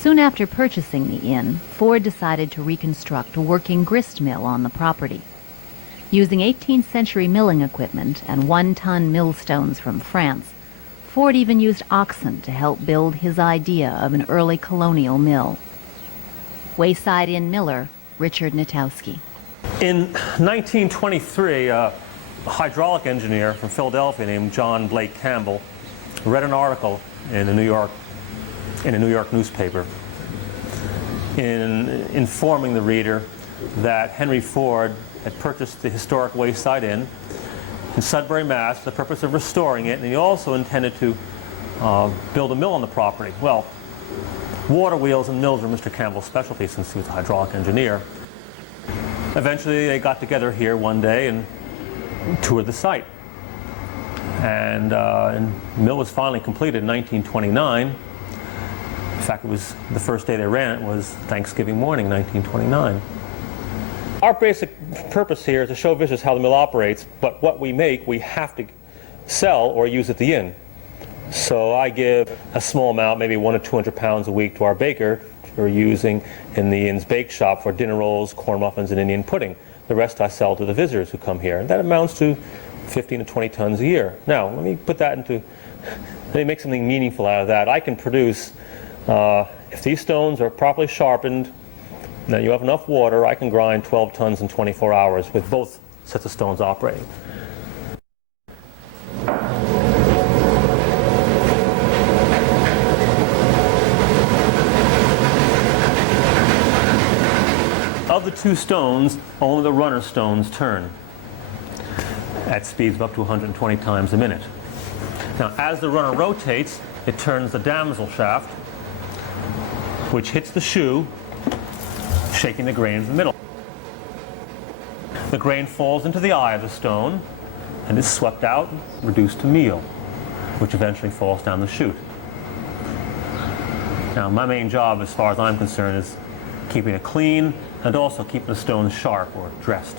Soon after purchasing the inn, Ford decided to reconstruct a working grist mill on the property. Using 18th century milling equipment and one-ton millstones from France, Ford even used oxen to help build his idea of an early colonial mill. Wayside Inn miller, Richard Natowski. In 1923, a hydraulic engineer from Philadelphia named John Blake Campbell read an article in a New York newspaper informing the reader that Henry Ford had purchased the historic Wayside Inn in Sudbury, Mass. for the purpose of restoring it, and he also intended to build a mill on the property. Well, water wheels and mills were Mr. Campbell's specialty since he was a hydraulic engineer. Eventually they got together here one day and toured the site. And the mill was finally completed in 1929. In fact, it was the first day they ran it was Thanksgiving morning, 1929. Our basic purpose here is to show visitors how the mill operates, but what we make we have to sell or use at the inn. So I give a small amount, maybe 100 to 200 pounds a week to our baker for using in the inn's bake shop for dinner rolls, corn muffins, and Indian pudding. The rest I sell to the visitors who come here, and that amounts to 15 to 20 tons a year. Now, let me make something meaningful out of that. I can produce, if these stones are properly sharpened, now you have enough water, I can grind 12 tons in 24 hours with both sets of stones operating. Of the two stones, only the runner stones turn at speeds of up to 120 times a minute. Now, as the runner rotates, it turns the damsel shaft, which hits the shoe, shaking the grain in the middle. The grain falls into the eye of the stone and is swept out, reduced to meal, which eventually falls down the chute. Now, my main job, as far as I'm concerned, is keeping it clean and also keeping the stones sharp or dressed.